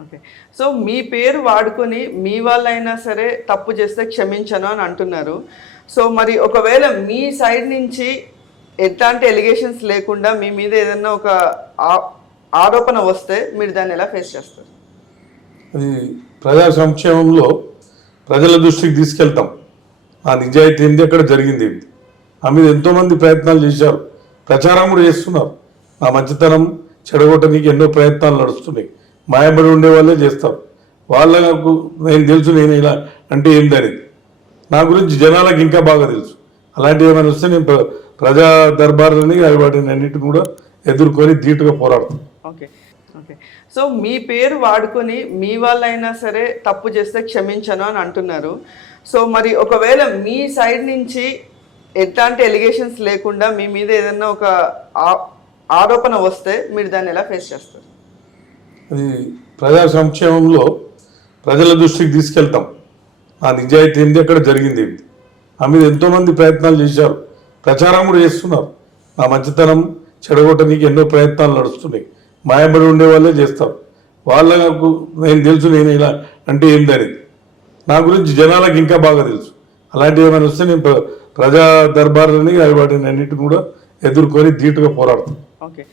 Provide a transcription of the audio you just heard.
Okay so మీ పేరు వాడుకొని మీ వాళ్ళైనా సరే తప్పు చేస్తే క్షమించను అని అంటున్నారు. సో మరి ఒకవేళ మీ సైడ్ నుంచి ఎట్లాంటి ఎలిగేషన్స్ లేకుండా మీ మీద ఏదైనా ఒక ఆ- ఆరోపణ వస్తే మీరు దాన్ని ఎలా ఫేస్ చేస్తారు? అది ప్రజా సంక్షేమంలో ప్రజల దృష్టికి తీసుకెళ్తాం. ఆ నిజాయితీ ఏంది? అక్కడ జరిగింది ఏంది? ఆ మీద ఎంతోమంది ప్రయత్నాలు చేశారు. ప్రచారం కూడా చేస్తున్నారు. ఆ మంచితనం చెడగొట్టడానికి ఎన్నో ప్రయత్నాలు నడుస్తున్నాయి. మాయబడి ఉండే వాళ్ళే చేస్తాం వాళ్ళకు నేను తెలుసు నేను ఇలా అంటే ఏందని నా గురించి జనాలకు ఇంకా బాగా తెలుసు. అలాంటివి ఏమైనా వస్తే నేను ప్ర- ప్రజా దర్బార్లని అవి వాటిని అన్నిటిని కూడా ఎదుర్కొని ధీటుగా పోరాడుతాను. ఓకే. ఓకే. సో మీ పేరు వాడుకొని మీ వాళ్ళైనా సరే తప్పు చేస్తే క్షమించను అని అంటున్నారు. సో మరి ఒకవేళ మీ సైడ్ నుంచి ఎట్లాంటి ఎలిగేషన్స్ లేకుండా మీ మీద ఏదైనా ఒక ఆ- ఆరోపణ వస్తే మీరు దాన్ని ఎలా ఫేస్ చేస్తారు? అది ప్రజా సంక్షేమంలో ప్రజల దృష్టికి తీసుకెళ్తాం. ఆ నిజాయితీ ఏంది? అక్కడ జరిగింది ఏంది? ఆ మీద ఎంతోమంది ప్రయత్నాలు చేశారు. ప్రచారం కూడా చేస్తున్నారు. నా మంచితనం చెడగొట్టడానికి ఎన్నో ప్రయత్నాలు నడుస్తున్నాయి. మాయబడి ఉండే వాళ్ళే చేస్తారు. వాళ్ళకు నేను తెలుసు నేను ఇలా అంటే ఏందని నా గురించి జనాలకు ఇంకా బాగా తెలుసు. అలాంటివి ఏమైనా వస్తే నేను ప్ర- ప్రజా దర్బార్లని వాటిని అన్నిటిని కూడా ఎదుర్కొని ధీటుగా పోరాడుతాను. ఓకే.